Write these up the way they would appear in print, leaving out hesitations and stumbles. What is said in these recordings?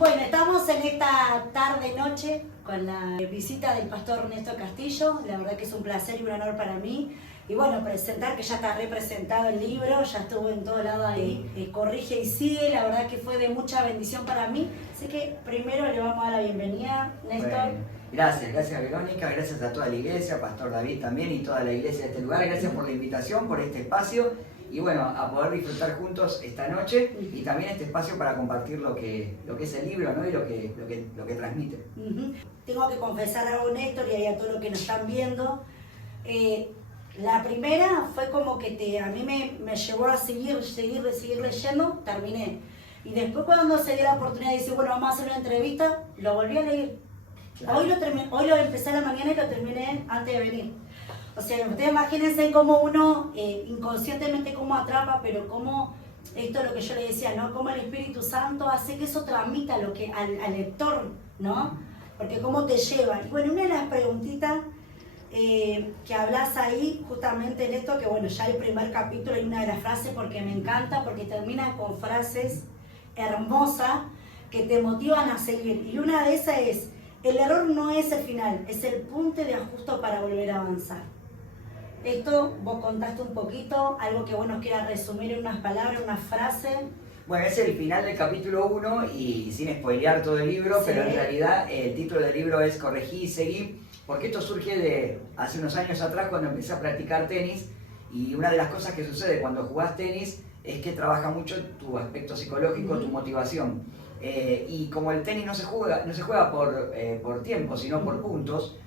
Bueno, estamos en esta tarde-noche con la visita del pastor Ernesto Castillo. La verdad que es un placer y un honor para mí. Y bueno, presentar que ya está representado el libro, ya estuvo en todo lado ahí. Corrige y sigue, la verdad que fue de mucha bendición para mí. Así que primero le vamos a dar la bienvenida, Néstor. Bueno, gracias Verónica, gracias a toda la iglesia, Pastor David también y toda la iglesia de este lugar. Gracias por la invitación, por este espacio y bueno, a poder disfrutar juntos esta noche y también este espacio para compartir lo que es el libro, ¿no? Y lo que transmite. Tengo que confesar algo, Néstor, y a todos los que nos están viendo. La primera fue como que a mí me llevó a seguir leyendo, terminé. Y después cuando se dio la oportunidad de decir, bueno, vamos a hacer una entrevista, lo volví a leer. Claro. Hoy lo empecé a la mañana y lo terminé antes de venir. O sea, ustedes imagínense cómo uno inconscientemente cómo atrapa, pero cómo, esto es lo que yo le decía, ¿no? Cómo el Espíritu Santo hace que eso transmita lo que al lector, ¿no? Porque cómo te lleva. Y bueno, una de las preguntitas que hablas ahí, justamente en esto, que bueno, ya el primer capítulo hay una de las frases porque me encanta, porque termina con frases hermosas que te motivan a seguir. Y una de esas es, el error no es el final, es el punto de ajuste para volver a avanzar. Esto vos contaste un poquito, algo que vos nos quieras resumir en unas palabras, unas frases. Bueno, es el final del capítulo 1 y sin spoilear todo el libro, sí. Pero en realidad el título del libro es Corregí y seguí, porque esto surge de hace unos años atrás cuando empecé a practicar tenis y una de las cosas que sucede cuando jugás tenis es que trabaja mucho tu aspecto psicológico, tu motivación. Y como el tenis no se juega por tiempo, sino por puntos,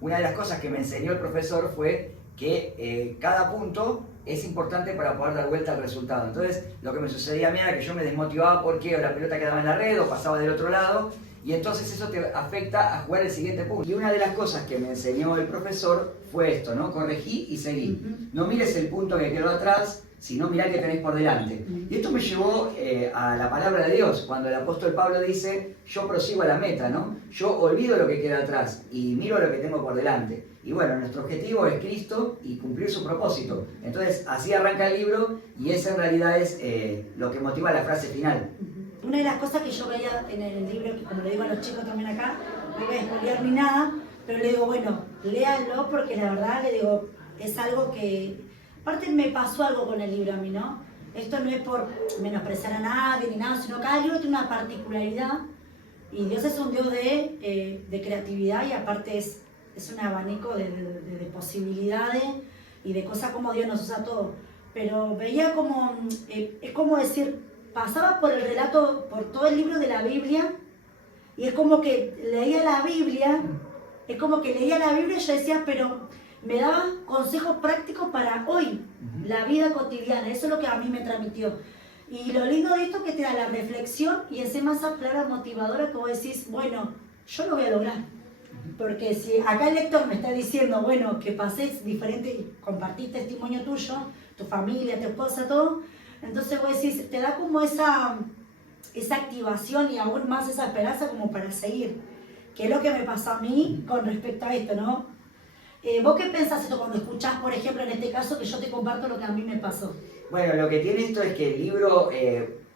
una de las cosas que me enseñó el profesor fue que cada punto es importante para poder dar vuelta al resultado. Entonces, lo que me sucedía a mí era que yo me desmotivaba porque la pelota quedaba en la red o pasaba del otro lado, y entonces eso te afecta a jugar el siguiente punto. Y una de las cosas que me enseñó el profesor fue esto, ¿no? Corregí y seguí. No mires el punto que quedó atrás, sino mirá que tenés por delante. Y esto me llevó a la palabra de Dios, cuando el apóstol Pablo dice, yo prosigo a la meta, ¿no? Yo olvido lo que queda atrás y miro lo que tengo por delante. Y bueno, nuestro objetivo es Cristo y cumplir su propósito. Entonces, así arranca el libro y esa en realidad es lo que motiva la frase final. Una de las cosas que yo veía en el libro, que como le digo a los chicos también acá, no voy a spoilear ni nada, pero le digo, bueno, léanlo porque la verdad, le digo, es algo que... Aparte me pasó algo con el libro a mí, ¿no? Esto no es por menospreciar a nadie ni nada, sino cada libro tiene una particularidad y Dios es un Dios de creatividad y aparte es un abanico de posibilidades y de cosas como Dios nos usa todo. Pero veía como, es como decir, pasaba por el relato, por todo el libro de la Biblia y es como que leía la Biblia, y yo decía, pero me daba consejos prácticos para hoy, la vida cotidiana, eso es lo que a mí me transmitió. Y lo lindo de esto es que te da la reflexión y encima esa clara motivadora que vos decís, bueno, yo lo voy a lograr. Porque si acá el lector me está diciendo, bueno, que pases diferente, compartís testimonio tuyo, tu familia, tu esposa, todo, entonces vos decís, te da como esa activación y aún más esa esperanza como para seguir. Que es lo que me pasó a mí con respecto a esto, ¿no? ¿Vos qué pensás esto cuando escuchás, por ejemplo, en este caso, que yo te comparto lo que a mí me pasó? Bueno, lo que tiene esto es que el libro,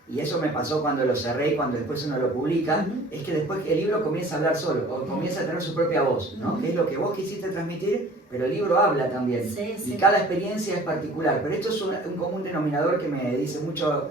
y eso me pasó cuando lo cerré y cuando después uno lo publica, es que después el libro comienza a hablar solo, o comienza a tener su propia voz, ¿no? Que es lo que vos quisiste transmitir, pero el libro habla también. Sí, sí. Y cada experiencia es particular. Pero esto es un común denominador que me dice mucho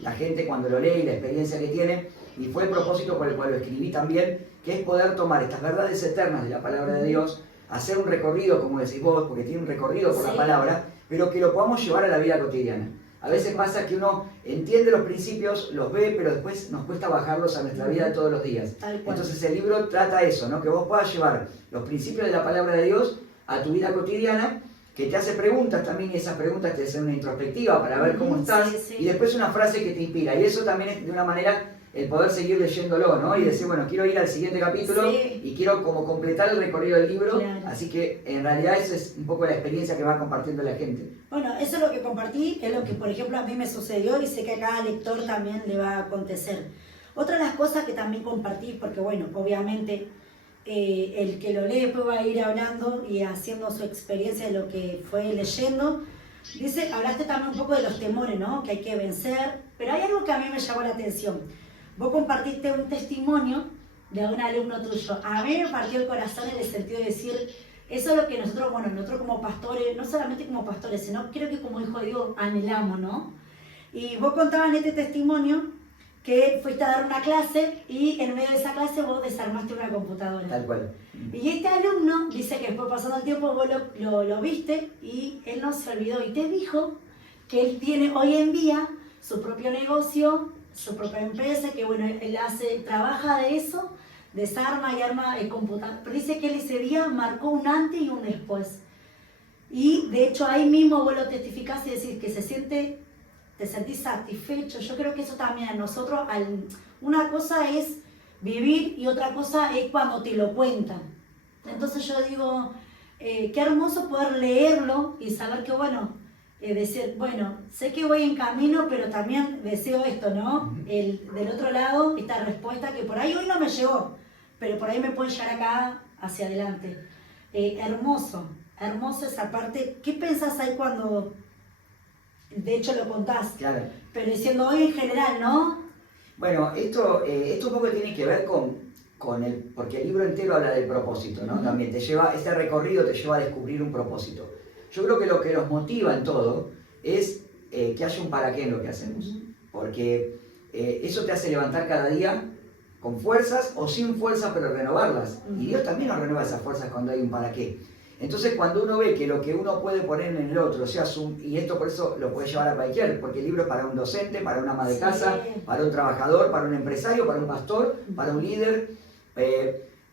la gente cuando lo lee y la experiencia que tiene, y fue el propósito por el cual lo escribí también, que es poder tomar estas verdades eternas de la palabra de Dios, hacer un recorrido, como decís vos, porque tiene un recorrido por la palabra, pero que lo podamos llevar a la vida cotidiana. A veces pasa que uno entiende los principios, los ve, pero después nos cuesta bajarlos a nuestra vida de todos los días. Entonces el libro trata eso, ¿no? Que vos puedas llevar los principios de la palabra de Dios a tu vida cotidiana, que te hace preguntas también, y esas preguntas te hacen una introspectiva para ver cómo estás, y después una frase que te inspira. Y eso también es de una manera el poder seguir leyéndolo, ¿no? Y decir, bueno, quiero ir al siguiente capítulo y quiero como completar el recorrido del libro, así que en realidad esa es un poco la experiencia que va compartiendo la gente. Bueno, eso es lo que compartí, es lo que por ejemplo a mí me sucedió y sé que a cada lector también le va a acontecer. Otra de las cosas que también compartí, porque bueno, obviamente el que lo lee después va a ir hablando y haciendo su experiencia de lo que fue leyendo. Dice, hablaste también un poco de los temores, ¿no? Que hay que vencer, pero hay algo que a mí me llamó la atención. vos compartiste un testimonio de un alumno tuyo. A mí me partió el corazón en el sentido de decir, eso es lo que nosotros, bueno, nosotros como pastores, no solamente como pastores, sino creo que como hijo de Dios anhelamos, ¿no? Y vos contabas en este testimonio que fuiste a dar una clase y en medio de esa clase vos desarmaste una computadora. Tal cual. Y este alumno dice que después pasando el tiempo vos lo viste y él no se olvidó y te dijo que él tiene hoy en día su propio negocio, su propia empresa, que bueno, él trabaja de eso, desarma y arma el computador. Pero dice que él ese día marcó un antes y un después. Y de hecho ahí mismo vos lo testificás y decís que te sentís satisfecho. Yo creo que eso también a nosotros, una cosa es vivir y otra cosa es cuando te lo cuentan. Entonces yo digo, qué hermoso poder leerlo y saber que bueno, decir, bueno, sé que voy en camino, pero también deseo esto, ¿no? Del otro lado, esta respuesta que por ahí hoy no me llegó, pero por ahí me puede llegar acá hacia adelante. Hermoso esa parte. ¿Qué pensás ahí cuando, de hecho lo contás? Claro. Pero diciendo hoy en general, ¿no? Bueno, esto un poco tiene que ver porque el libro entero habla del propósito, ¿no? También este recorrido te lleva a descubrir un propósito. Yo creo que lo que nos motiva en todo es que haya un para qué en lo que hacemos. Porque eso te hace levantar cada día con fuerzas o sin fuerzas, pero renovarlas. Y Dios también nos renueva esas fuerzas cuando hay un para qué. Entonces, cuando uno ve que lo que uno puede poner en el otro, y esto por eso lo puede llevar a cualquier, porque el libro es para un docente, para una ama de casa, para un trabajador, para un empresario, para un pastor, para un líder,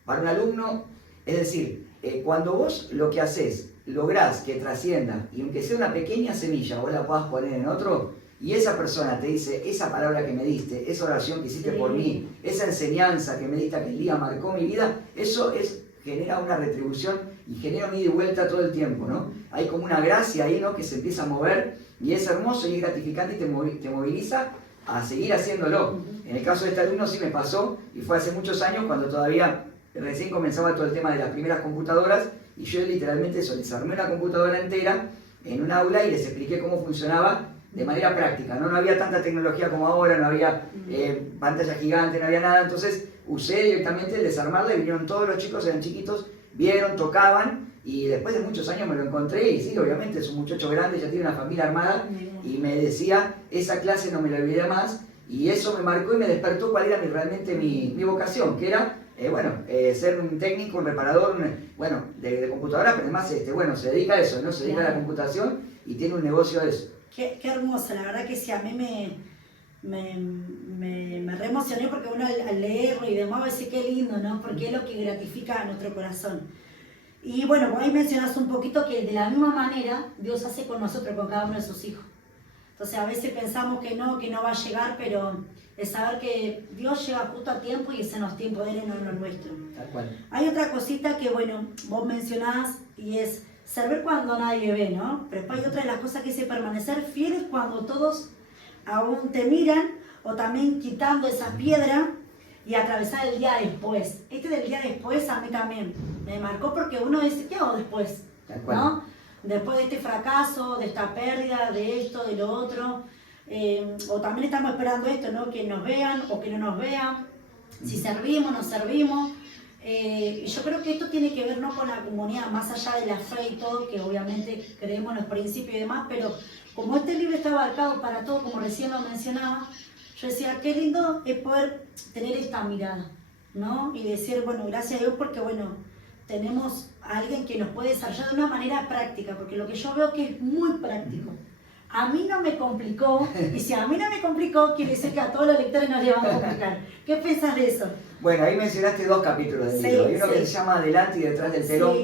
para un alumno. Es decir, cuando vos lo que haces lográs que trascienda, y aunque sea una pequeña semilla, vos la puedas poner en otro, y esa persona te dice, esa palabra que me diste, esa oración que hiciste por mí, esa enseñanza que me diste aquel día marcó mi vida, eso genera una retribución y genera un ida y vuelta todo el tiempo, ¿no? Hay como una gracia ahí, ¿no? Que se empieza a mover, y es hermoso y es gratificante y te moviliza a seguir haciéndolo. En el caso de este alumno sí me pasó, y fue hace muchos años cuando todavía recién comenzaba todo el tema de las primeras computadoras, y yo literalmente eso, les armé una computadora entera en un aula y les expliqué cómo funcionaba de manera práctica, ¿no? No había tanta tecnología como ahora, no había pantalla gigante, no había nada, entonces usé directamente el desarmarla y vinieron todos los chicos, eran chiquitos, vieron, tocaban, y después de muchos años me lo encontré, y sí, obviamente es un muchacho grande, ya tiene una familia armada, y me decía, esa clase no me la olvidé más, y eso me marcó y me despertó cuál era realmente mi vocación, que era ser un técnico, un reparador, de computadoras, pero además, se dedica a eso, ¿no? Se dedica a la computación y tiene un negocio de eso. Qué hermoso, la verdad que sí, a mí me re emocioné porque uno al leerlo y demás va a decir qué lindo, ¿no? Porque es lo que gratifica a nuestro corazón. Y bueno, vos ahí mencionás un poquito que de la misma manera Dios hace con nosotros, con cada uno de sus hijos. Entonces a veces pensamos que no va a llegar, pero es saber que Dios llega justo a tiempo y ese no es tiempo de Él, no es lo nuestro. Tal cual. Hay otra cosita que, vos mencionás y es servir cuando nadie ve, ¿no? Pero después hay otra de las cosas que dice permanecer fieles cuando todos aún te miran, o también quitando esa piedra y atravesar el día después. Del día después a mí también me marcó porque uno dice, ¿qué hago después? ¿No? Después de este fracaso, de esta pérdida, de esto, de lo otro, o también estamos esperando esto, ¿no? Que nos vean o que no nos vean, si servimos, no servimos. Y yo creo que esto tiene que ver no con la comunidad, más allá de la fe y todo, que obviamente creemos en los principios y demás, pero como este libro está abarcado para todo, como recién lo mencionaba, yo decía, qué lindo es poder tener esta mirada, ¿no? Y decir, gracias a Dios porque, tenemos a alguien que nos puede desarrollar de una manera práctica, porque lo que yo veo que es muy práctico. A mí no me complicó, y si a mí no me complicó, quiere decir que a todos los lectores no les va a complicar. ¿Qué piensas de eso? Bueno, ahí mencionaste 2 capítulos del libro. Hay uno que se llama Adelante y Detrás del Telón,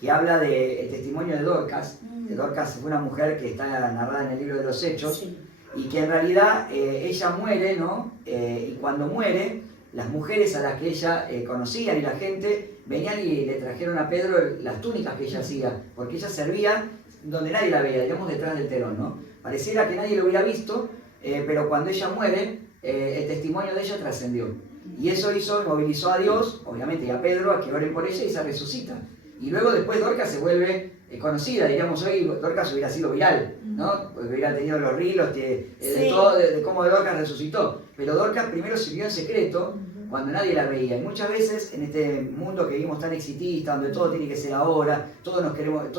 que habla del testimonio de Dorcas. Dorcas fue una mujer que está narrada en el libro de los Hechos, y que en realidad ella muere, ¿no? Y cuando muere, las mujeres a las que ella conocían y la gente venían y le trajeron a Pedro las túnicas que ella hacía, porque ella servía donde nadie la veía, digamos detrás del telón, ¿no? Pareciera que nadie lo hubiera visto, pero cuando ella muere, el testimonio de ella trascendió. Y eso movilizó a Dios, obviamente, y a Pedro a que oren por ella y se resucita. Y luego después Dorcas se vuelve conocida, diríamos hoy, Dorcas hubiera sido viral, ¿no? Porque hubiera tenido los rilos de Sí. todo, de cómo Dorcas resucitó. Pero Dorcas primero sirvió en secreto, cuando nadie la veía. Y muchas veces en este mundo que vivimos tan exitista, donde todo tiene que ser ahora, todo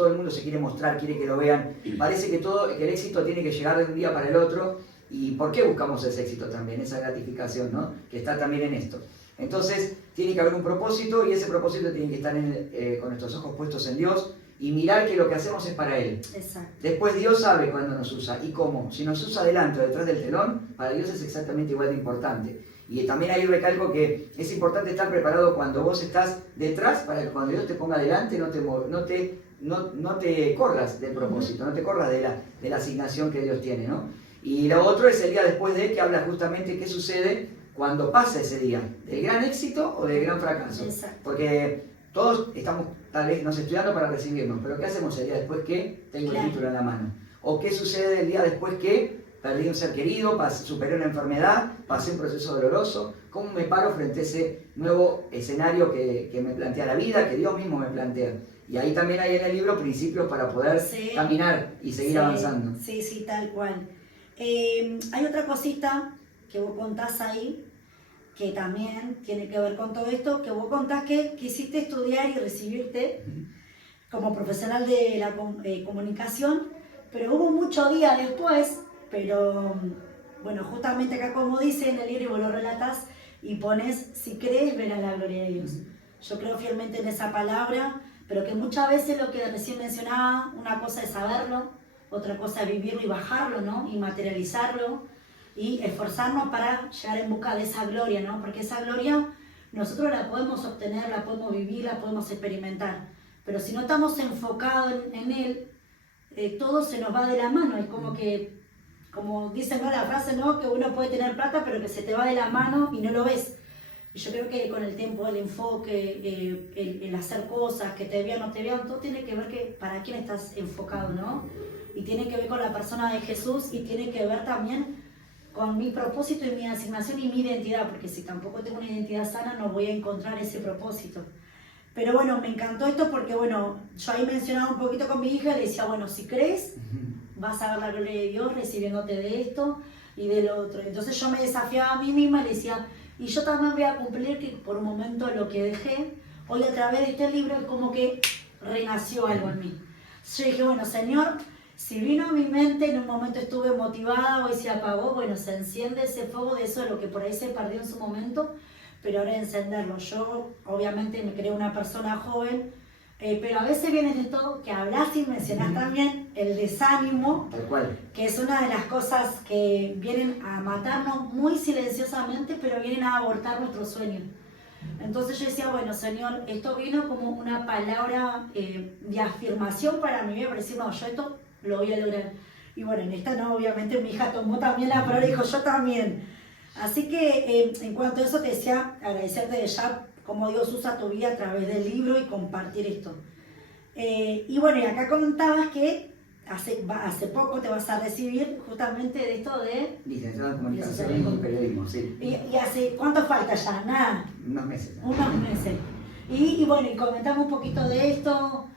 el mundo se quiere mostrar, quiere que lo vean, parece que el éxito tiene que llegar de un día para el otro. ¿Y por qué buscamos ese éxito también, esa gratificación, ¿no? Que está también en esto? Entonces tiene que haber un propósito, y ese propósito tiene que estar con nuestros ojos puestos en Dios y mirar que lo que hacemos es para Él. Exacto. Después Dios sabe cuándo nos usa y cómo. Si nos usa delante o detrás del telón, para Dios es exactamente igual de importante. Y también ahí recalco que es importante estar preparado cuando vos estás detrás, para que cuando Dios te ponga delante no te corras del propósito, no te corras de la asignación que Dios tiene, ¿no? Y lo otro es el día después de, que habla justamente qué sucede cuando pasa ese día, del gran éxito o del gran fracaso. Exacto. Porque todos estamos tal vez nos estudiando para recibirnos, pero ¿qué hacemos el día después que tengo el título en la mano? ¿O qué sucede el día después que perdí un ser querido, superé una enfermedad, pasé un proceso doloroso? ¿Cómo me paro frente a ese nuevo escenario que me plantea la vida, que Dios mismo me plantea? Y ahí también hay en el libro principios para poder caminar y seguir avanzando. Sí, tal cual. Hay otra cosita que vos contás ahí, que también tiene que ver con todo esto, que vos contás que quisiste estudiar y recibirte como profesional de la comunicación, pero hubo muchos días después, pero bueno, justamente acá como dice en el libro, y vos lo relatas y pones, si crees verás la gloria de Dios. Yo creo fielmente en esa palabra, pero que muchas veces lo que recién mencionaba, una cosa es saberlo, otra cosa es vivirlo y bajarlo, ¿no? Y materializarlo y esforzarnos para llegar en busca de esa gloria, ¿no? Porque esa gloria nosotros la podemos obtener, la podemos vivir, la podemos experimentar, pero si no estamos enfocados en él, todo se nos va de la mano. Es como que, como dicen, ¿no? La frase, ¿no? Que uno puede tener plata, pero que se te va de la mano y no lo ves. Y yo creo que con el tiempo, el enfoque, el hacer cosas, que te vean o no te vean, todo tiene que ver que para quién estás enfocado, ¿no? Y tiene que ver con la persona de Jesús, y tiene que ver también con mi propósito y mi asignación y mi identidad, porque si tampoco tengo una identidad sana no voy a encontrar ese propósito. Pero bueno, me encantó esto porque bueno, yo ahí mencionaba un poquito con mi hija, le decía, bueno, si crees, vas a ver la gloria de Dios recibiéndote de esto y de lo otro. Entonces yo me desafiaba a mí misma y le decía, y yo también voy a cumplir que por un momento lo que dejé, hoy a través de este libro es como que renació algo en mí. Entonces yo dije, bueno, Señor, si vino a mi mente, en un momento estuve motivada, hoy se apagó, bueno, se enciende ese fuego de eso, de lo que por ahí se perdió en su momento, pero ahora encenderlo. Yo obviamente me creo una persona joven, pero a veces viene de todo que hablas y mencionás también el desánimo, Tal cual. que es una de las cosas que vienen a matarnos muy silenciosamente, pero vienen a abortar nuestros sueños. Entonces yo decía, bueno, Señor, esto vino como una palabra de afirmación para mí, para decir, no, yo esto lo voy a lograr. Y bueno, en esta no, obviamente mi hija tomó también la palabra y dijo, yo también. Así que en cuanto a eso te decía, agradecerte de ya cómo Dios usa tu vida a través del libro y compartir esto. Y bueno, y acá comentabas que hace poco te vas a recibir justamente de esto de... Licenciado en Comunicación y Periodismo, sí. ¿Y hace cuánto falta ya? Nada. Unos meses. Unos meses. Y bueno, y comentamos un poquito de esto.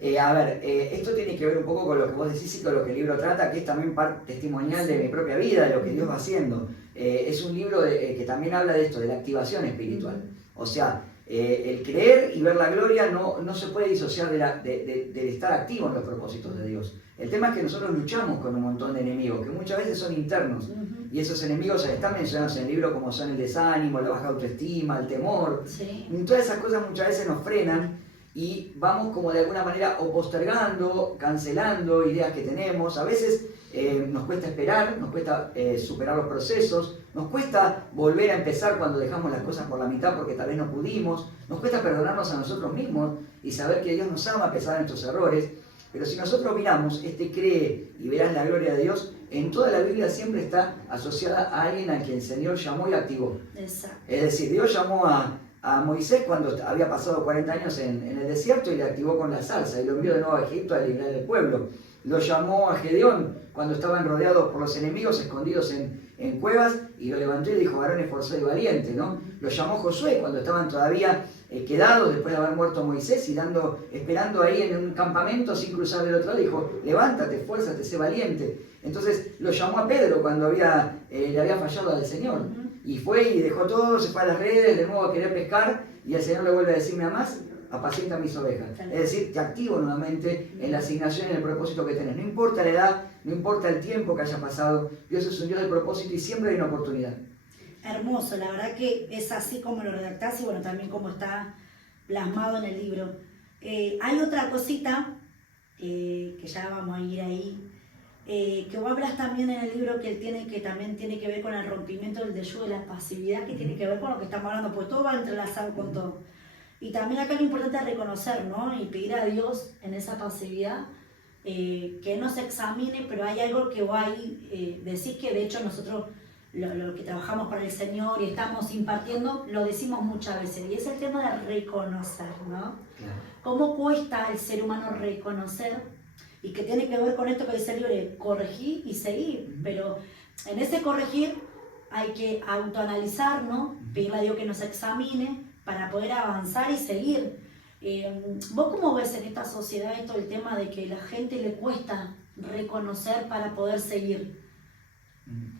Esto tiene que ver un poco con lo que vos decís y con lo que el libro trata, que es también parte testimonial de mi propia vida, de lo que Dios va haciendo. Es un libro que también habla de esto, de la activación espiritual. O sea, el creer y ver la gloria no se puede disociar del estar activo en los propósitos de Dios. El tema es que nosotros luchamos con un montón de enemigos, que muchas veces son internos. Y esos enemigos están mencionados en el libro, como son el desánimo, la baja autoestima, el temor. Sí. Y todas esas cosas muchas veces nos frenan y vamos como de alguna manera o postergando, cancelando ideas que tenemos. A veces nos cuesta esperar, nos cuesta superar los procesos, nos cuesta volver a empezar cuando dejamos las cosas por la mitad porque tal vez no pudimos, nos cuesta perdonarnos a nosotros mismos y saber que Dios nos ama a pesar de nuestros errores. Pero si nosotros miramos, cree y verás la gloria de Dios, en toda la Biblia siempre está asociada a alguien a quien el Señor llamó y activó. Exacto. Es decir, Dios llamó a Moisés cuando había pasado 40 años en el desierto y le activó con la zarza y lo envió de nuevo a Egipto a liberar al pueblo. Lo llamó a Gedeón cuando estaban rodeados por los enemigos, escondidos en cuevas, y lo levantó y dijo, varón esforzado y valiente, ¿no? Lo llamó Josué cuando estaban todavía quedado después de haber muerto Moisés y esperando ahí en un campamento sin cruzar del otro lado, dijo, levántate, esfuérzate, sé valiente. Entonces lo llamó a Pedro cuando le había fallado al Señor. Y fue y dejó todo, se fue a las redes, de nuevo a querer pescar, y el Señor le vuelve a decir, ¿me amás? Apacienta mis ovejas. Es decir, te activo nuevamente en la asignación y en el propósito que tenés. No importa la edad, no importa el tiempo que haya pasado, Dios es un Dios de propósito y siempre hay una oportunidad. Hermoso, la verdad que es así como lo redactás y bueno, también como está plasmado en el libro. Hay otra cosita, que ya vamos a ir ahí, que vos hablas también en el libro que también tiene que ver con el rompimiento del deseo de la pasividad, que tiene que ver con lo que estamos hablando, porque todo va entrelazado con todo. Y también acá lo importante es reconocer, ¿no? Y pedir a Dios en esa pasividad que nos examine, pero hay algo que vos ahí decís que de hecho nosotros, lo que trabajamos para el Señor y estamos impartiendo, lo decimos muchas veces, y es el tema de reconocer, ¿no? Claro. ¿Cómo cuesta al ser humano reconocer? Y que tiene que ver con esto que dice el libro, de corregir y seguir, pero en ese corregir hay que autoanalizarnos, pedirle a Dios que nos examine para poder avanzar y seguir. ¿Vos cómo ves en esta sociedad esto, el tema de que a la gente le cuesta reconocer para poder seguir?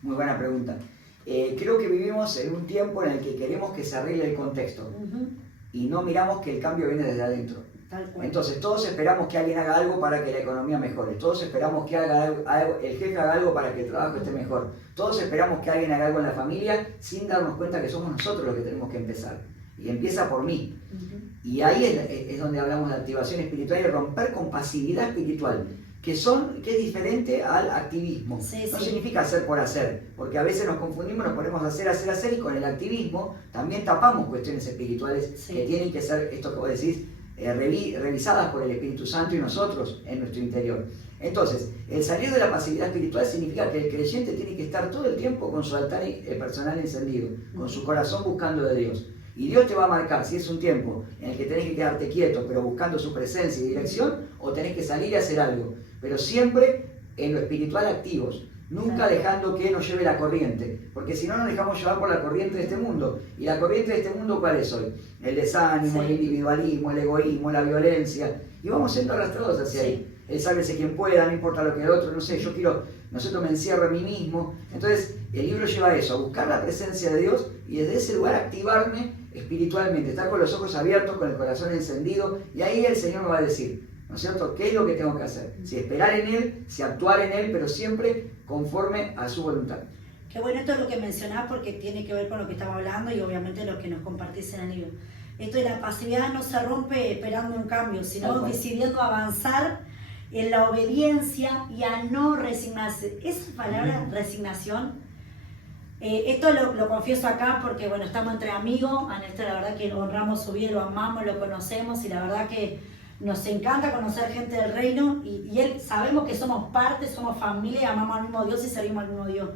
Muy buena pregunta. Creo que vivimos en un tiempo en el que queremos que se arregle el contexto y no miramos que el cambio viene desde adentro. Entonces todos esperamos que alguien haga algo para que la economía mejore, todos esperamos que el jefe haga algo para que el trabajo esté mejor, todos esperamos que alguien haga algo en la familia sin darnos cuenta que somos nosotros los que tenemos que empezar. Y empieza por mí. Y ahí es donde hablamos de activación espiritual y romper con pasividad espiritual, que es diferente al activismo. No significa hacer por hacer, porque a veces nos confundimos, nos ponemos a hacer, y con el activismo también tapamos cuestiones espirituales que tienen que ser, esto que vos decís, revisadas por el Espíritu Santo y nosotros en nuestro interior. Entonces, el salir de la pasividad espiritual significa que el creyente tiene que estar todo el tiempo con su altar personal encendido, con su corazón buscando de Dios. Y Dios te va a marcar si es un tiempo en el que tenés que quedarte quieto, pero buscando su presencia y dirección, o tenés que salir y hacer algo. Pero siempre en lo espiritual activos, nunca dejando que nos lleve la corriente, porque si no nos dejamos llevar por la corriente de este mundo. ¿Y la corriente de este mundo cuál es hoy? El desánimo, el individualismo, el egoísmo, la violencia, y vamos siendo arrastrados hacia ahí. El sálvese quien pueda, no importa lo que el otro, no sé, nosotros me encierro en mí mismo. Entonces el libro lleva a eso, a buscar la presencia de Dios y desde ese lugar activarme espiritualmente, estar con los ojos abiertos, con el corazón encendido, y ahí el Señor me va a decir, ¿no es cierto?, qué es lo que tengo que hacer, si esperar en Él, si actuar en Él, pero siempre conforme a su voluntad. Qué bueno esto es lo que mencionás, porque tiene que ver con lo que estaba hablando y obviamente lo que nos compartís en el libro. Esto de la pasividad no se rompe esperando un cambio, sino decidiendo avanzar en la obediencia y a no resignarse. Esa palabra, resignación, esto lo confieso acá porque bueno, estamos entre amigos. A Néstor la verdad que lo honramos su vida, lo amamos, lo conocemos y la verdad que nos encanta conocer gente del reino y él, sabemos que somos parte, somos familia, amamos al mismo Dios y servimos al mismo Dios.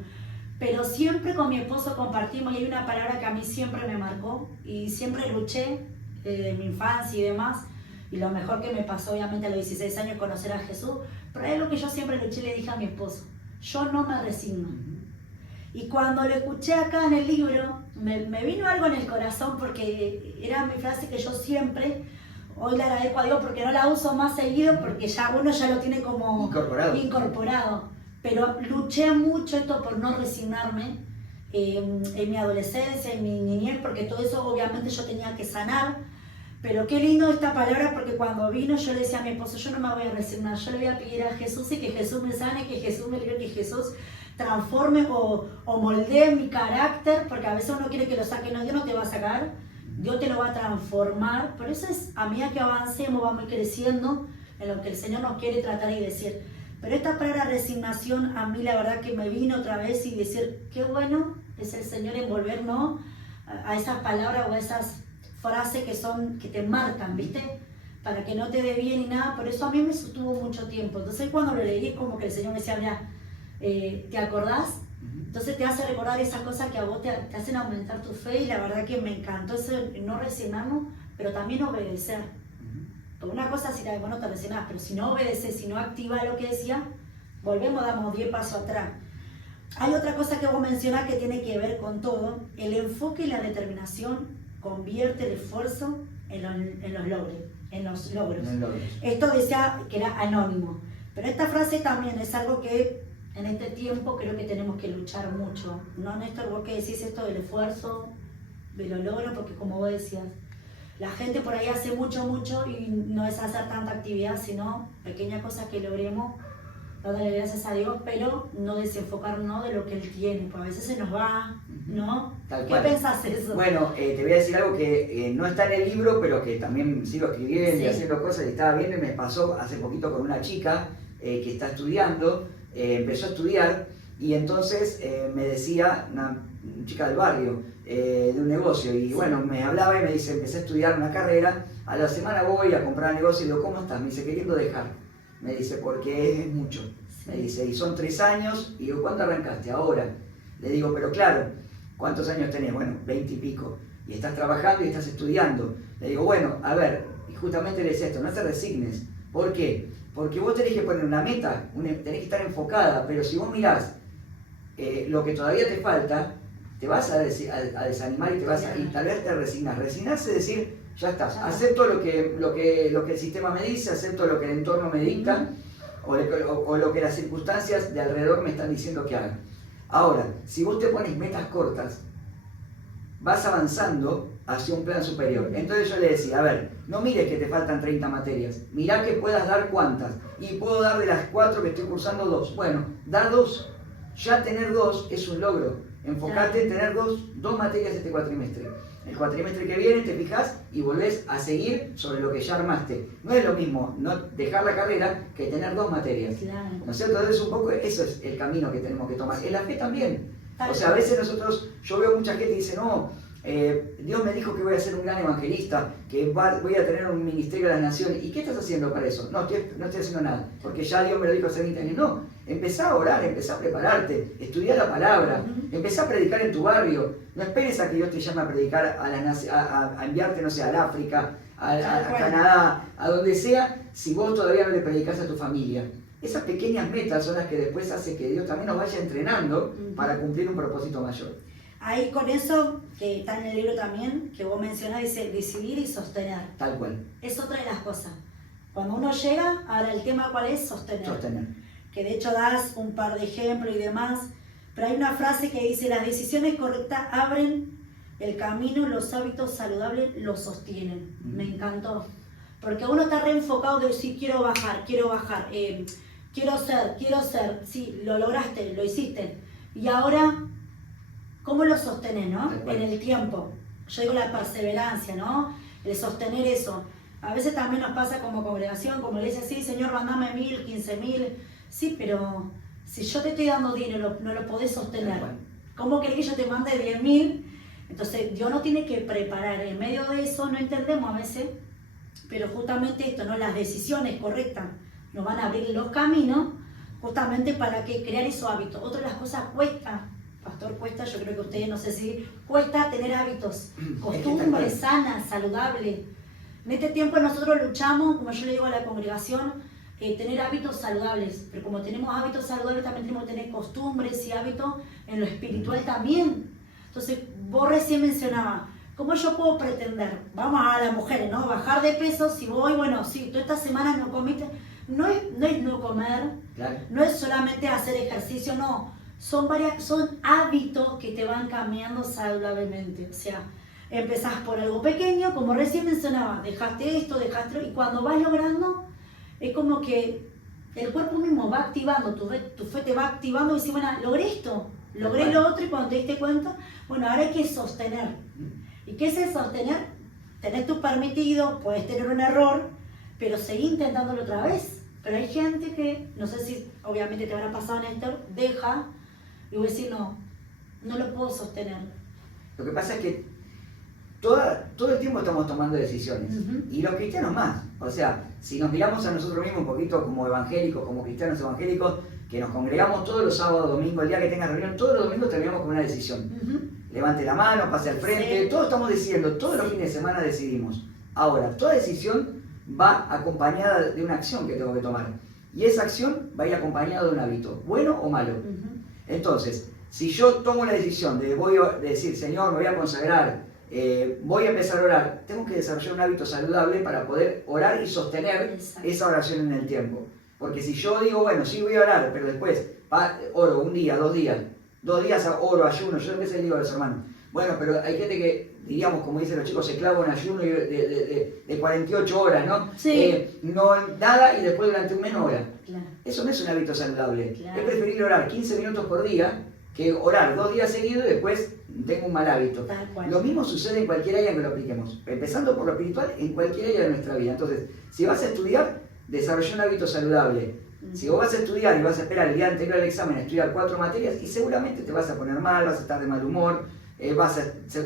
Pero siempre con mi esposo compartimos, y hay una palabra que a mí siempre me marcó y siempre luché desde mi infancia y demás, y lo mejor que me pasó obviamente a los 16 años conocer a Jesús, pero es lo que yo siempre luché y le dije a mi esposo, yo no me resigno. Y cuando lo escuché acá en el libro, me vino algo en el corazón porque era mi frase que yo siempre, hoy le agradezco a Dios porque no la uso más seguido porque ya uno ya lo tiene como incorporado. Pero luché mucho esto por no resignarme en mi adolescencia, en mi niñez, porque todo eso obviamente yo tenía que sanar. Pero qué lindo esta palabra, porque cuando vino yo le decía a mi esposo, yo no me voy a resignar, yo le voy a pedir a Jesús y que Jesús me sane, que Jesús me libre, que Jesús transforme o moldee mi carácter, porque a veces uno quiere que lo saque, no, Dios no te va a sacar, Dios te lo va a transformar. Por eso es a medida que avancemos, vamos creciendo en lo que el Señor nos quiere tratar y decir. Pero esta palabra resignación a mí la verdad que me vino otra vez y decir, qué bueno es el Señor envolvernos a esas palabras o a esas frases que te marcan, ¿viste? Para que no te dé bien y nada. Por eso a mí me sostuvo mucho tiempo. Entonces cuando lo leí es como que el Señor me decía, mira, ¿te acordás? Entonces te hace recordar esas cosas que a vos te hacen aumentar tu fe, y la verdad que me encantó eso de no resignarnos, pero también obedecer. Porque una cosa si vos no te resignás, pero si no obedeces, si no activas lo que decía, volvemos, damos 10 pasos atrás. Hay otra cosa que vos mencionás que tiene que ver con todo, el enfoque y la determinación convierte el esfuerzo en los logros. En los logros. En logros. Esto decía que era anónimo. Pero esta frase también es algo que en este tiempo creo que tenemos que luchar mucho. ¿No, Néstor? Vos que decís esto del esfuerzo, de los logros, porque como vos decías, la gente por ahí hace mucho y no es hacer tanta actividad, sino pequeñas cosas que logremos, darle gracias a Dios, pero no desenfocarnos de lo que Él tiene, porque a veces se nos va, ¿no? Tal ¿Qué cual. pensás de eso? Bueno, te voy a decir algo que no está en el libro, pero que también sigo escribiendo y Sí. haciendo cosas y estaba viendo y me pasó hace poquito con una chica que está estudiando, empezó a estudiar y entonces me decía, una chica del barrio, de un negocio, y bueno, me hablaba y me dice, empecé a estudiar una carrera, a la semana voy a comprar negocio y digo, ¿cómo estás? Me dice, queriendo dejar. Me dice, porque es mucho. Sí. Me dice, y son 3 años, y digo, ¿cuándo arrancaste? Ahora. Le digo, pero claro, ¿cuántos años tenés? Bueno, 20 y pico. Y estás trabajando y estás estudiando. Le digo, bueno, a ver, y justamente le decía esto, no te resignes. ¿Por qué? Porque vos tenés que poner una meta, tenés que estar enfocada, pero si vos mirás lo que todavía te falta, te vas a desanimar y tal vez te resignas. Resignarse es decir, ya está, acepto lo que el sistema me dice, acepto lo que el entorno me dicta, o lo que las circunstancias de alrededor me están diciendo que haga. Ahora, si vos te pones metas cortas, vas avanzando hacia un plan superior. Entonces yo le decía, a ver, no mires que te faltan 30 materias, mirá que puedas dar cuántas, y puedo dar de las 4 que estoy cursando 2. Bueno, da 2, ya tener 2 es un logro. Enfocate en tener dos materias este cuatrimestre. El cuatrimestre que viene te fijas y volvés a seguir sobre lo que ya armaste. No es lo mismo no dejar la carrera que tener 2 materias. Claro. ¿No es cierto? Entonces un poco eso es el camino que tenemos que tomar. En la fe también. O sea, a veces yo veo mucha gente que dice, no, Dios me dijo que voy a ser un gran evangelista, que voy a tener un ministerio de las naciones. ¿Y qué estás haciendo para eso? No estoy haciendo nada, porque ya Dios me lo dijo hace 20 años. No, empezá a orar, empezá a prepararte, estudiá la palabra, empezá a predicar en tu barrio. No esperes a que Dios te llame a predicar a enviarte, no sé, al África, a Canadá, a donde sea, si vos todavía no le predicás a tu familia. Esas pequeñas metas son las que después hace que Dios también nos vaya entrenando para cumplir un propósito mayor. Ahí con eso, que está en el libro también, que vos mencionás, dice decidir y sostener. Tal cual. Es otra de las cosas. Cuando uno llega, ahora el tema cuál es, sostener. Sostener. Que de hecho das un par de ejemplos y demás, pero hay una frase que dice, las decisiones correctas abren el camino, los hábitos saludables los sostienen. Me encantó. Porque uno está reenfocado de decir, quiero bajar, quiero ser, sí, lo lograste, lo hiciste. Y ahora, ¿cómo lo sostenés, no? En el tiempo. Yo digo la perseverancia, ¿no? El sostener eso. A veces también nos pasa como congregación, como le dice, sí, Señor, mandame 1000, 15.000. Sí, pero si yo te estoy dando dinero, no lo podés sostener. ¿Cómo querés que yo te mande 10.000? Entonces, Dios no tiene que preparar. En medio de eso no entendemos a veces, pero justamente esto, ¿no? Las decisiones correctas nos van a abrir los caminos justamente para que crear esos hábitos. Otra de las cosas cuesta, pastor, cuesta, yo creo que ustedes no sé si cuesta tener hábitos, costumbres sanas, saludables. En este tiempo nosotros luchamos, como yo le digo a la congregación, tener hábitos saludables, pero como tenemos hábitos saludables también tenemos que tener costumbres y hábitos en lo espiritual también. Entonces vos recién mencionabas, ¿cómo yo puedo pretender, vamos a las mujeres, ¿no? Bajar de peso si voy, bueno, si tú esta semana no comiste, no es no comer, claro. No es solamente hacer ejercicio, no, son hábitos que te van cambiando saludablemente, o sea, empezás por algo pequeño, como recién mencionaba, dejaste esto, y cuando vas logrando, es como que el cuerpo mismo va activando, tu fe te va activando y dices, bueno, logré esto, logré lo otro, y cuando te diste cuenta, bueno, ahora hay que sostener. ¿Y qué es el sostener? Tenés tu permitido, puedes tener un error, pero seguí intentándolo otra vez. Pero hay gente que, no sé si obviamente te habrá pasado, Néstor, deja y voy a decir, no lo puedo sostener. Lo que pasa es que todo el tiempo estamos tomando decisiones, y los cristianos más. O sea, si nos miramos a nosotros mismos un poquito como evangélicos, como cristianos evangélicos, que nos congregamos todos los sábados, domingos, el día que tenga reunión, todos los domingos terminamos con una decisión. Levante la mano, pase al frente, todos estamos decidiendo, todos los fines de semana decidimos. Ahora, toda decisión va acompañada de una acción que tengo que tomar. Y esa acción va a ir acompañada de un hábito, bueno o malo. Entonces, si yo tomo la decisión de decir, Señor, me voy a consagrar, voy a empezar a orar, tengo que desarrollar un hábito saludable para poder orar y sostener esa oración en el tiempo. Porque si yo digo, bueno, sí voy a orar, pero después oro un día, 2 días, 2 días oro, ayuno, yo a veces le digo a los hermanos, bueno, pero hay gente que, diríamos, como dicen los chicos, se clava en ayuno de 48 horas, ¿no? Sí. No nada y después durante un mes no ora. Claro. Eso no es un hábito saludable. Claro. Es preferible orar 15 minutos por día que orar 2 días seguidos y después tengo un mal hábito. Tal cual. Lo mismo sucede en cualquier área que lo apliquemos. Empezando por lo espiritual, en cualquier área de nuestra vida. Entonces, si vas a estudiar, desarrolla un hábito saludable. Si vos vas a estudiar y vas a esperar el día anterior al examen a estudiar 4 materias, y seguramente te vas a poner mal, vas a estar de mal humor,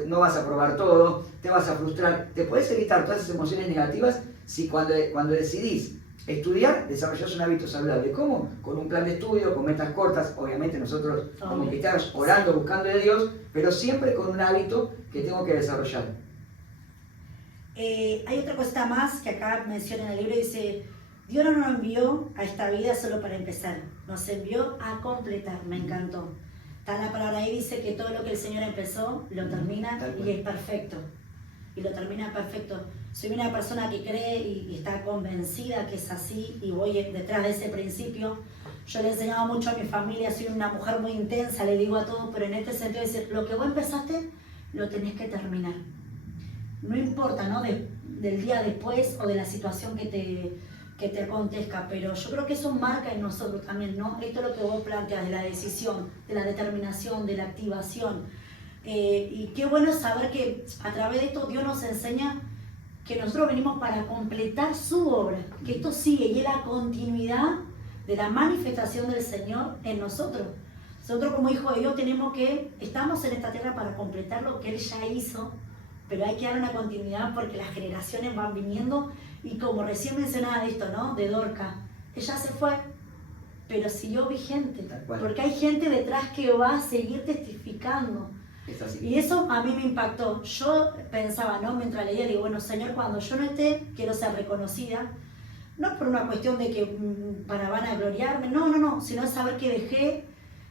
no vas a probar todo, te vas a frustrar. Te puedes evitar todas esas emociones negativas si cuando decidís estudiar, desarrollás un hábito saludable. ¿Cómo? Con un plan de estudio, con metas cortas, obviamente nosotros como cristianos orando, buscando de Dios, pero siempre con un hábito que tengo que desarrollar. Hay otra cosa más que acá menciona en el libro, dice, Dios no nos envió a esta vida solo para empezar, nos envió a completar, me encantó. Está la palabra ahí, dice que todo lo que el Señor empezó, lo termina y es perfecto. Y lo termina perfecto. Soy una persona que cree y está convencida que es así y voy detrás de ese principio. Yo le he enseñado mucho a mi familia, soy una mujer muy intensa, le digo a todos, pero en este sentido decir, lo que vos empezaste, lo tenés que terminar. No importa, ¿no? Del día después o de la situación que te acontezca, pero yo creo que eso marca en nosotros también, ¿no? Esto es lo que vos planteas, de la decisión, de la determinación, de la activación. Y qué bueno saber que a través de esto Dios nos enseña que nosotros venimos para completar su obra, que esto sigue y es la continuidad de la manifestación del Señor en nosotros. Nosotros como hijos de Dios estamos en esta tierra para completar lo que Él ya hizo, pero hay que dar una continuidad porque las generaciones van viniendo y como recién mencionaba de esto, ¿no? De Dorca, ella se fue, pero siguió vigente, porque hay gente detrás que va a seguir testificando. Y eso a mí me impactó. Yo pensaba, ¿no? Mientras leía, digo, bueno, Señor, cuando yo no esté, quiero ser reconocida, no por una cuestión de que para vanagloriarme, no, sino saber que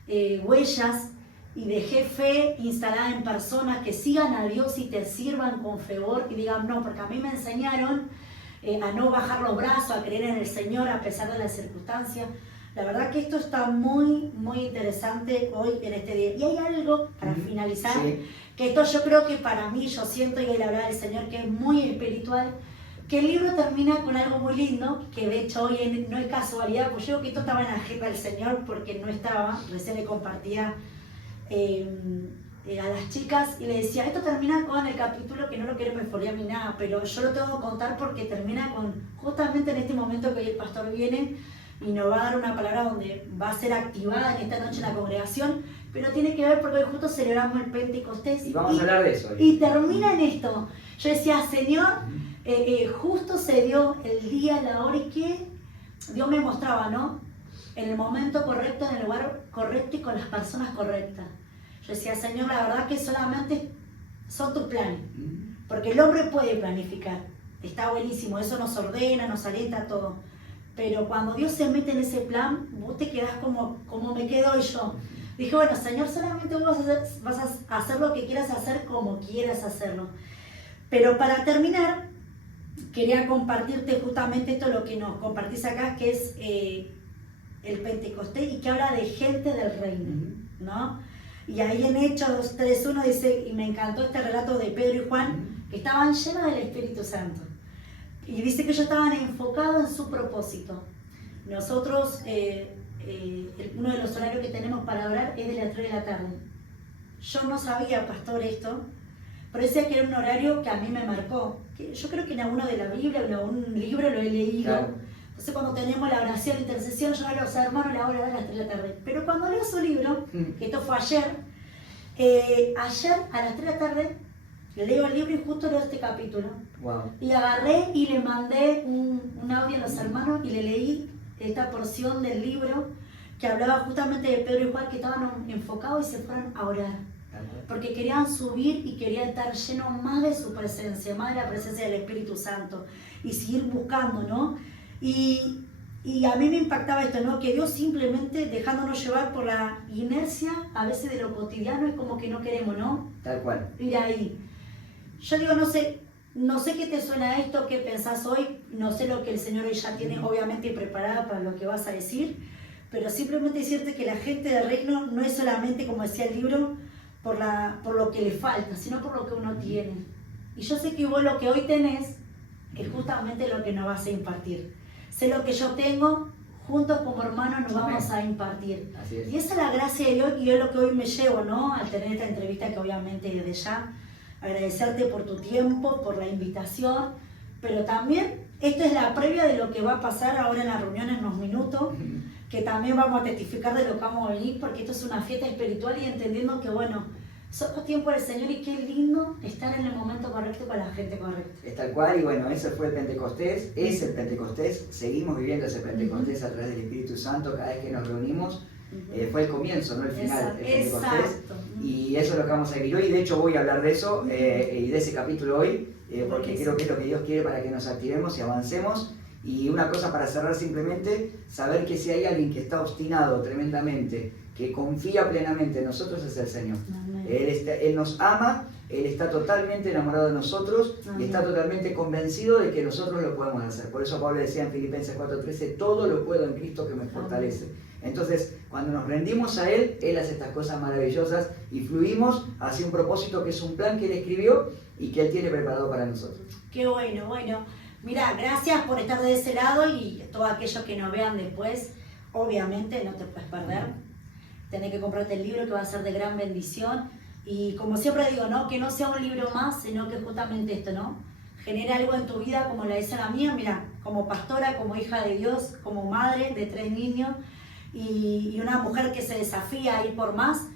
dejé huellas y dejé fe instalada en personas que sigan a Dios y te sirvan con fervor y digan, no, porque a mí me enseñaron a no bajar los brazos, a creer en el Señor a pesar de las circunstancias. La verdad que esto está muy, muy interesante hoy en este día. Y hay algo, para finalizar, que esto yo creo que para mí, yo siento, y la verdad del Señor, que es muy espiritual, que el libro termina con algo muy lindo, que de hecho hoy no es casualidad, pues yo creo que esto estaba en la agenda del Señor porque no estaba, recién le compartía a las chicas y le decía, esto termina con el capítulo que no lo quiero mejorar ni nada, pero yo lo tengo que contar porque termina con, justamente en este momento que hoy el pastor viene y nos va a dar una palabra donde va a ser activada en esta noche en la congregación, pero tiene que ver porque hoy justo celebramos el Pentecostés. Y vamos a hablar de eso. Y termina en esto. Yo decía, Señor, justo se dio el día, la hora y que Dios me mostraba, ¿no? En el momento correcto, en el lugar correcto y con las personas correctas. Yo decía, Señor, la verdad que solamente son tus planes, porque el hombre puede planificar, está buenísimo, eso nos ordena, nos alienta todo, pero cuando Dios se mete en ese plan, vos te quedás como me quedo yo. Dije, bueno, Señor, solamente vos vas a hacer lo que quieras hacer como quieras hacerlo. Pero para terminar, quería compartirte justamente esto, lo que nos compartís acá, que es el Pentecostés y que habla de gente del reino, ¿no? Y ahí en Hechos 3.1 dice, y me encantó este relato de Pedro y Juan, que estaban llenos del Espíritu Santo. Y dice que ellos estaban enfocados en su propósito. Nosotros, uno de los horarios que tenemos para orar es de las 3 de la tarde. Yo no sabía, pastor, esto, pero decía que era un horario que a mí me marcó. Que yo creo que en alguno de la Biblia, en algún libro lo he leído. Claro. Entonces cuando tenemos la oración, la intercesión, yo a los hermanos la hora de las 3 de la tarde. Pero cuando leo su libro, que esto fue ayer a las 3 de la tarde, leo el libro y justo leo este capítulo. Wow. Y agarré y le mandé un audio a los hermanos y le leí esta porción del libro que hablaba justamente de Pedro y Juan, que estaban enfocados y se fueron a orar. Porque querían subir y querían estar llenos más de su presencia, más de la presencia del Espíritu Santo y seguir buscando, ¿no? Y a mí me impactaba esto, ¿no? Que Dios simplemente dejándonos llevar por la inercia, a veces de lo cotidiano, es como que no queremos, ¿no? Tal cual. Ir ahí. yo digo, no sé qué te suena esto, qué pensás hoy, no sé lo que el Señor hoy ya tiene obviamente preparado para lo que vas a decir, pero simplemente decirte que la gente del reino no es solamente, como decía el libro, por lo que le falta, sino por lo que uno tiene. Y yo sé que vos lo que hoy tenés es justamente lo que nos vas a impartir. Sé lo que yo tengo, juntos como hermanos nos vamos a impartir. Así es. Y esa es la gracia de Dios y es lo que hoy me llevo, ¿no? Al tener esta entrevista, que obviamente desde ya agradecerte por tu tiempo, por la invitación, pero también esto es la previa de lo que va a pasar ahora en la reunión en unos minutos, que también vamos a testificar de lo que vamos a venir, porque esto es una fiesta espiritual y entendiendo que, bueno, son los tiempos del Señor y qué lindo estar en el momento correcto con la gente correcta. Es tal cual, y bueno, ese fue el Pentecostés, es el Pentecostés, seguimos viviendo ese Pentecostés a través del Espíritu Santo cada vez que nos reunimos. Fue el comienzo, no el final, el Pentecostés. Exacto. Y eso es lo que vamos a vivir hoy. De hecho, voy a hablar de eso y de ese capítulo hoy, porque creo que es lo que Dios quiere para que nos activemos y avancemos. Y una cosa para cerrar simplemente, saber que si hay alguien que está obstinado tremendamente, que confía plenamente en nosotros, es el Señor. Él nos ama, Él está totalmente enamorado de nosotros y está totalmente convencido de que nosotros lo podemos hacer. Por eso Pablo decía en Filipenses 4:13, todo lo puedo en Cristo que me fortalece. Entonces, cuando nos rendimos a Él, Él hace estas cosas maravillosas y fluimos hacia un propósito que es un plan que Él escribió y que Él tiene preparado para nosotros. Qué bueno, bueno. Mira, gracias por estar de ese lado y todos aquellos que nos vean después, obviamente no te puedes perder. Tenés que comprarte el libro que va a ser de gran bendición. Y como siempre digo, ¿no? Que no sea un libro más, sino que justamente esto, ¿no? Genera algo en tu vida como la es la mía, mira, como pastora, como hija de Dios, como madre de 3 niños y una mujer que se desafía a ir por más.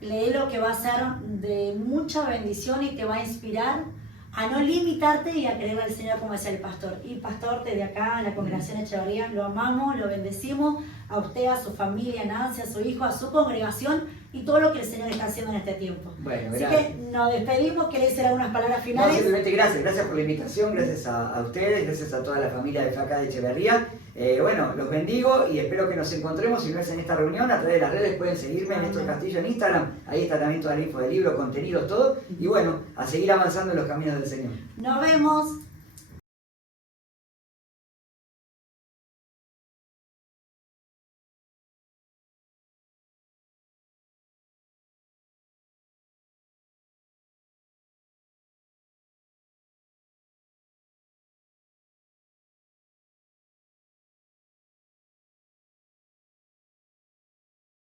Lee lo que va a ser de mucha bendición y te va a inspirar a no limitarte y a creer al Señor, como decía el pastor. Y pastor, desde acá, en la congregación Echeverría, lo amamos, lo bendecimos, a usted, a su familia, a Nancy, a su hijo, a su congregación y todo lo que el Señor está haciendo en este tiempo. Bueno, así gracias. que nos despedimos, ¿querés decir algunas palabras finales? No, simplemente gracias por la invitación, gracias a ustedes, gracias a toda la familia de acá de Echeverría. Bueno, los bendigo y espero que nos encontremos, si no es en esta reunión, a través de las redes pueden seguirme en Néstor Castillo en Instagram, ahí está también toda la info del libro, contenidos, todo, y bueno, a seguir avanzando en los caminos del Señor. Nos vemos.